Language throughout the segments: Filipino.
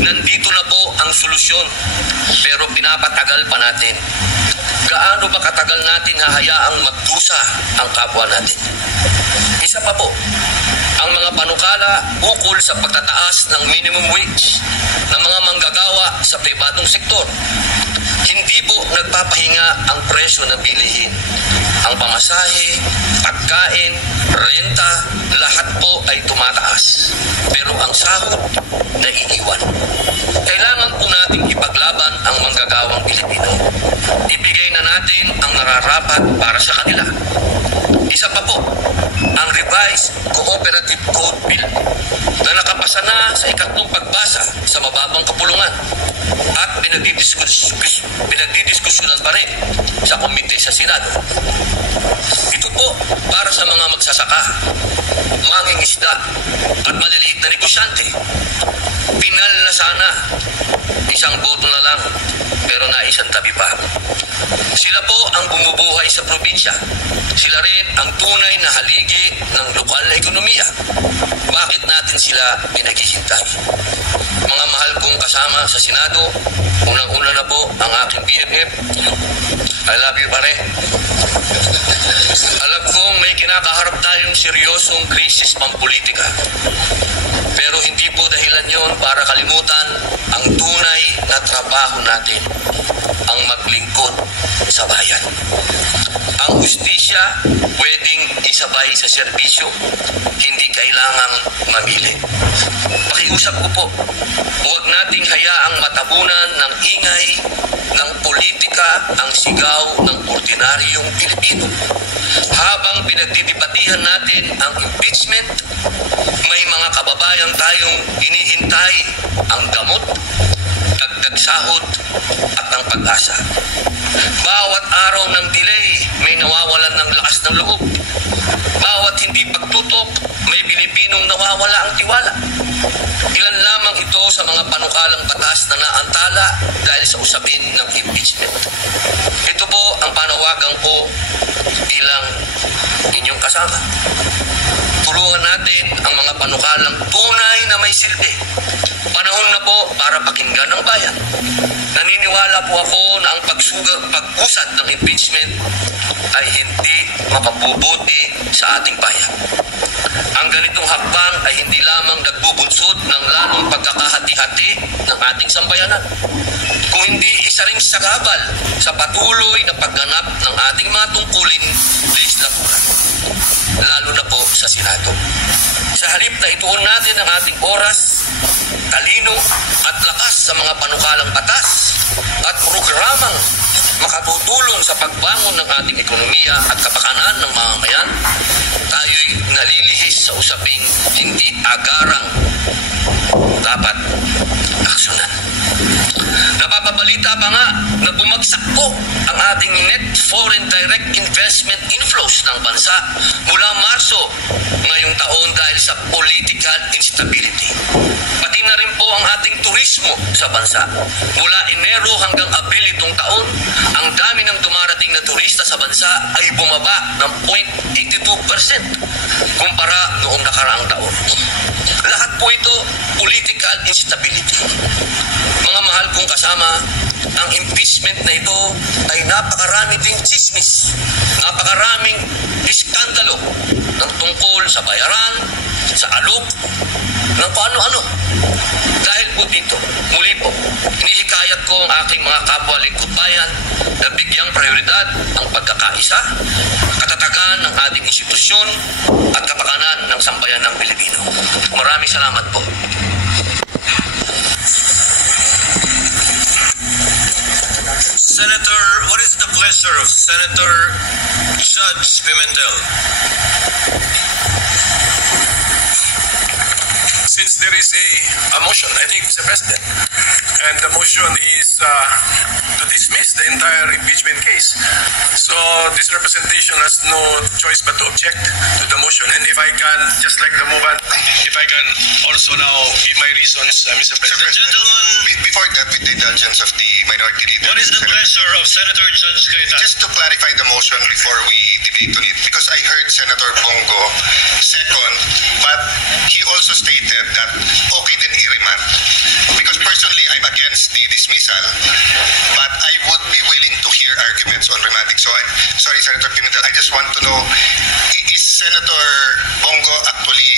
Nandito na po ang solusyon, pero pinapatagal pa natin. Gaano ba katagal natin hahayaang magdusa ang kapwa natin? Isa pa po, ang mga panukala ukol sa pagtataas ng minimum wage ng mga manggagawa sa pribadong sektor. Hindi po nagpapahinga ang presyo ng bilihin. Ang pamasahe, pagkain, renta, lahat po ay tumataas. Pero ang sahod, naiiwan. Kailangan po nating ipaglaban ang manggagawang Pilipino. Ibigay na natin ang nararapat para sa kanila. Isa pa po, ang Revised Cooperative Code Bill na nakapasa na sa ikatlong pagbasa sa mababang kapulungan at pinagdidiskusyonan pa rin sa komite sa Senado. Ito po para sa mga magsasaka, mangingisda at maliliit na negosyante. Pinal na sana, isang boto na lang, pero naisang tabi pa. Sila po ang bumubuhay sa probinsya. Sila rin ang tunay na haligi ng lokal na ekonomiya. Bakit natin sila pinaghihintay? Mga mahal kong kasama sa Senado, unang-una na po ang aking BFF. I love you, pare. Alam kong may kinakaharap tayong seryosong krisis pampolitika. Pero hindi po dahilan yon para kalimutan ang tunay na trabaho natin, ang maglingkod sa bayan. Ang hustisya pwedeng isabay sa serbisyo, hindi kailangang mamili. Pakiusap ko po, huwag nating hayaang matabunan ng ingay ng politika ang sigaw ng ordinaryong Pilipino. Habang pinagdidibatihan natin ang impeachment, may mga kababayan tayong hinihintay ang gamot, dagdag sahod at ang pag-asa. Bawat araw ng delay, may nawawalan ng lakas ng loob. Bawat hindi pagtutok, may Pilipinong nawawala ang tiwala. Ilan lamang ito sa mga panukalang batas na naantala dahil sa usapin ng impeachment. Ito po ang panawagan ko bilang inyong kasama. Tulungan natin ang mga panukalang tunay na may silbi. Panahon na po para pakinggan ng bayan. Naniniwala po ako na ang pag-usad ng impeachment ay hindi makabubuti sa ating bayan. Ang ganitong hakbang ay hindi lamang nagbubunsod ng lalong pagkakahati-hati ng ating sambayanan, kung hindi isa ring sagabal sa patuloy na pagganap ng ating mga tungkulin legislatura, lalo na po sa Senado. Sa halip na ituon natin ang ating oras, talino at lakas sa mga panukalang batas at programang makatutulong sa pagbangon ng ating ekonomiya at kapakanan ng mamamayan, tayo'y nalilihis sa usaping hindi agarang dapat aksyonan. Napapabalita pa nga na bumagsak po ang ating net foreign direct investment inflows ng bansa mula Marso ngayong taon dahil sa political instability. Pati na rin po ang ating turismo sa bansa. Mula Enero hanggang Abril itong taon, ang dami ng dumarating na turista sa bansa ay bumaba ng 0.82% kumpara noong nakaraang taon. Lahat po ito political instability. Mga mahal kong kasama, ang impeachment na ito ay napakarami ding chismis, napakaraming iskandalo ng tungkol sa bayaran, sa alok, ng paano-ano. Dahil po dito, muli po, hinihikayat ko ang aking mga kapwa lingkod bayan na bigyang prioridad ang pagkakaisa, katatagan ng ating institusyon at kapakanan ng sambayan ng Pilipino. Maraming salamat po. Senator, what is the pleasure of Senator Judge Pimentel? Since there is a motion, I think, Mr. President, and the motion is to dismiss the entire impeachment case. So this representation has no choice but to object to the motion. And if I can, just like the movement, if I can also now give my reasons, Mr. President. Gentlemen, before that, with the indulgence of the minority leader. What is the pleasure of Senator Judge Cayetano? Just to clarify the motion before we debate on it, because I heard Senator Bongo second, but he also stated that okay din i-remand. Because dismissal, but I would be willing to hear arguments on remanding. So I'm sorry, Senator Pimentel, I just want to know, is Senator Bongo actually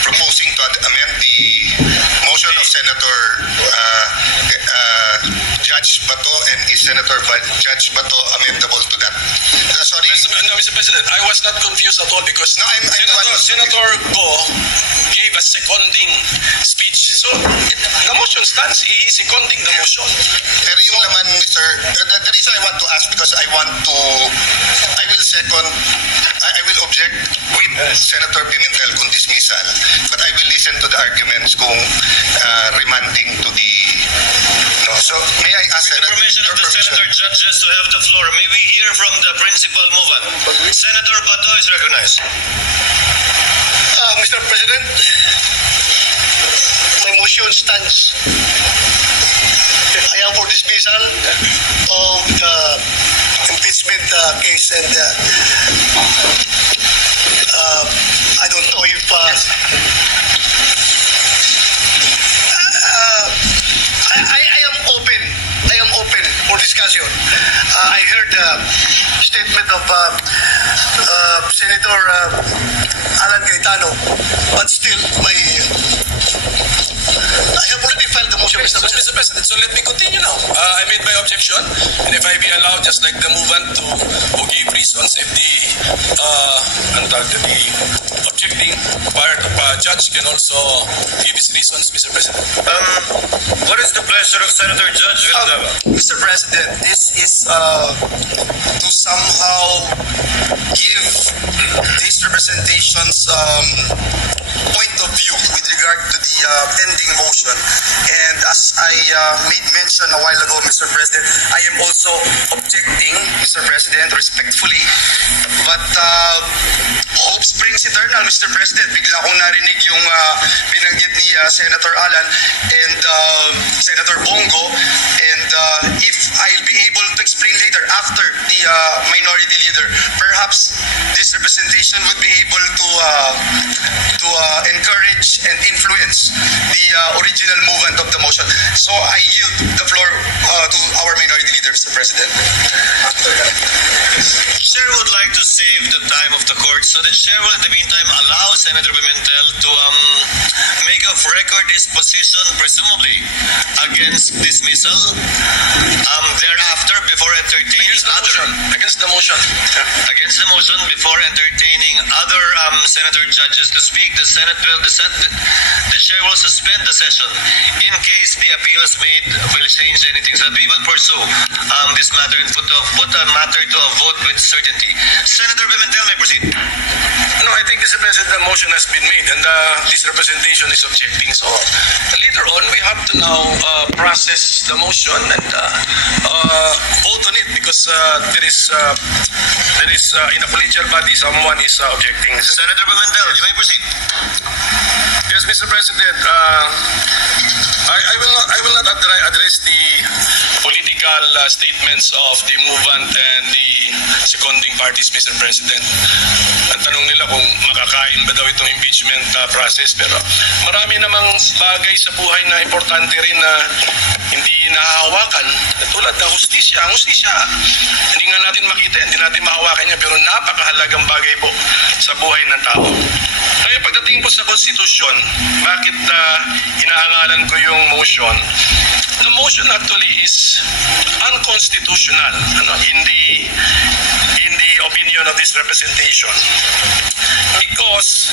proposing to amend the motion of Senator Judge Bato, and is Senator Judge Bato amendable to that? Sorry. No, Mr. President, I was not confused at all because No, I'm Senator Go gave a seconding speech. So, the motion stands. He is seconding the motion. Pero yung laman, Mr. The reason I want to ask because I will object with Senator Pimentel kung dismissal, but I will listen to the arguments kung remanding to the... No. So, may I ask With the permission of the Senator Judges to have the floor, may we hear from the principal movant? Senator Bato is recognized. Mr. President, my motion stands. I am for dismissal of the impeachment case, and I don't know if I am open for discussion. I heard the statement of Senator Alan Cayetano, but still I have already filed the motion, Mr. President. Mr. President, so let me continue now. I made my objection, and if I be allowed, just like the movant who gave reasons, if the objecting part of judge can also give his reasons, Mr. President. What is the pleasure of Senator Judge Villanueva? Mr. President, this is to somehow give these representations point of view with regard to the pending motion. And as I made mention a while ago, Mr. President, I am also objecting, Mr. President, respectfully. But hope springs eternal, Mr. President. Bigla kong narinig yung binanggit ni Senator Alan and Senator Bongo. And if I'll be able to explain later after the minority leader, perhaps this representation would be able to encourage and influence the original movement of the motion. So I yield the floor to our minority leader, Mr. President. Chair would like to save the time of the court, so the chair will in the meantime allow Senator Pimentel to make of record his position, presumably against dismissal. Thereafter, before entertaining Against the motion. Against the motion, before entertaining other senator judges to speak, the chair will suspend the session in case the appeals made will change anything. So we will pursue this matter and put a matter to a vote with certainty. Senator Pimentel may proceed. No, I think, Mr. President, the motion has been made and this representation is objecting. So later on, we have to now process the motion and vote on it because there is in a collegial body someone is objecting. Senator Pimentel, you may proceed. Yes, Mr. President. I will not address the political statements of the movant and the seconding parties, Mr. President. Ang tanong nila kung makakain ba daw itong impeachment process, pero marami namang bagay sa buhay na importante rin na hindi nahahawakan. Tulad ng hustisya. Ang hustisya, hindi nga natin makita, hindi natin mahawakan niya, pero napakahalagang bagay po sa buhay ng tao. Kaya pagdating po sa konstitusyon, bakit inaangalan ko yung motion? The motion actually is unconstitutional in the opinion of this representation because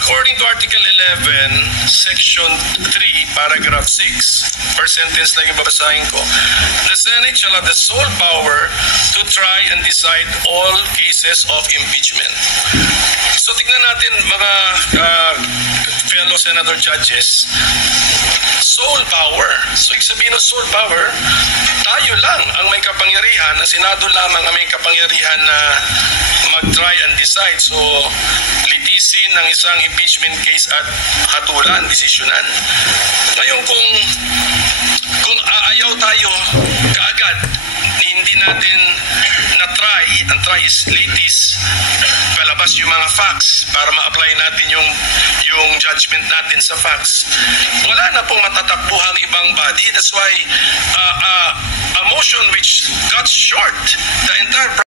according to Article 11, Section 3, Paragraph 6, per sentence lang yung babasahin ko, the Senate shall have the sole power to try and decide all cases of impeachment. So tignan natin mga fellow senator judges, sole power. So ibig sabihin ng sole power, tayo lang ang may kapangyarihan, ang Senado lamang ang may kapangyarihan na mag-try and decide. So litisin ng isang impeachment case at hatulan, desisyonan. Ngayon kung aayaw tayo kaagad, hindi natin na-try, ang try is litis, palabas yung mga facts para ma-apply natin yung judgment natin sa facts. Wala na na pong matatakbuhan ibang body. That's why a motion which got short the entire